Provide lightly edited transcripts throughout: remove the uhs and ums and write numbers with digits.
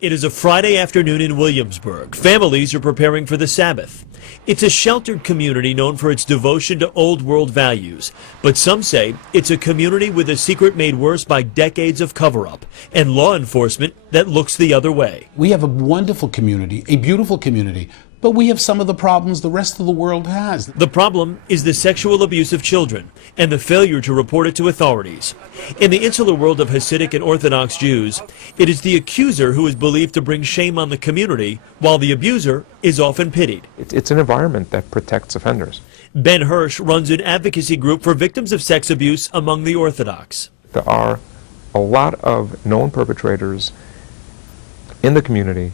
It is a Friday afternoon in Williamsburg. Families are preparing for the Sabbath. It's a sheltered community known for its devotion to old world values. But some say it's a community with a secret made worse by decades of cover-up and law enforcement that looks the other way. We have a wonderful community, a beautiful community, but we have some of the problems the rest of the world has. The problem is the sexual abuse of children and the failure to report it to authorities. In the insular world of Hasidic and Orthodox Jews, it is the accuser who is believed to bring shame on the community, while the abuser is often pitied. It's an environment that protects offenders. Ben Hirsch runs an advocacy group for victims of sex abuse among the Orthodox. There are a lot of known perpetrators in the community,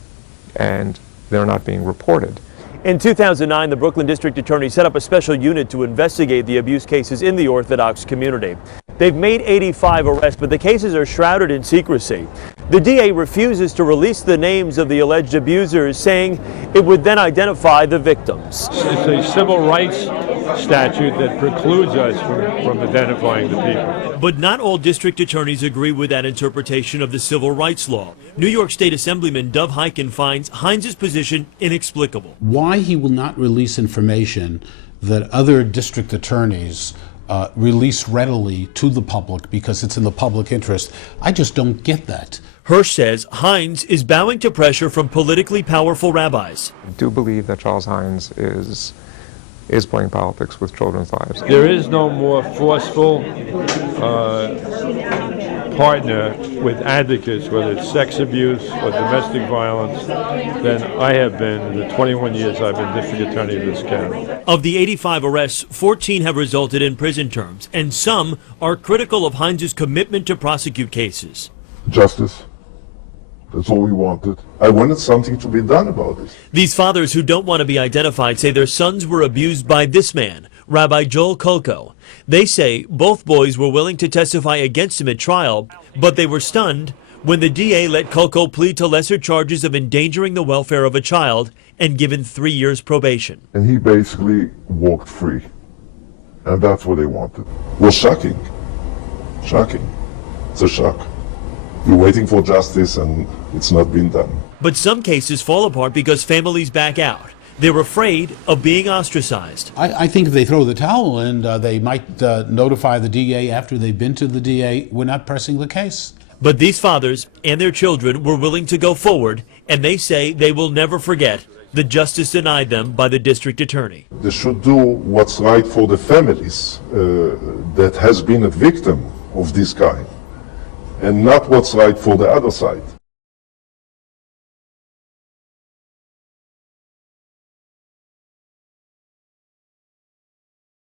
and they're not being reported. In 2009, the Brooklyn District Attorney set up a special unit to investigate the abuse cases in the Orthodox community. They've made 85 arrests, but the cases are shrouded in secrecy. The DA refuses to release the names of the alleged abusers, saying it would then identify the victims. It's a civil rights statute that precludes us from identifying the people. But not all district attorneys agree with that interpretation of the civil rights law. New York State Assemblyman Dov Hikind finds Hines' position inexplicable. Why he will not release information that other district attorneys release readily to the public because it's in the public interest, I just don't get that. Hirsch says Hines is bowing to pressure from politically powerful rabbis. I do believe that Charles Hines is playing politics with children's lives. There is no more forceful partner with advocates, whether it's sex abuse or domestic violence, than I have been in the 21 years I've been district attorney of this county. Of the 85 arrests, 14 have resulted in prison terms, and some are critical of Hines' commitment to prosecute cases. Justice. That's all we wanted. I wanted something to be done about it. These fathers who don't want to be identified say their sons were abused by this man, Rabbi Joel Kolko. They say both boys were willing to testify against him at trial, but they were stunned when the DA let Kolko plead to lesser charges of endangering the welfare of a child and given 3 years probation. And he basically walked free. And that's what they wanted. It was shocking. Shocking. It's a shock. You're waiting for justice and it's not been done. But some cases fall apart because families back out. They're afraid of being ostracized. I think if they throw the towel in, they might notify the DA after they've been to the DA, we're not pressing the case. But these fathers and their children were willing to go forward, and they say they will never forget the justice denied them by the district attorney. They should do what's right for the families that has been a victim of this kind, and not what's right for the other side.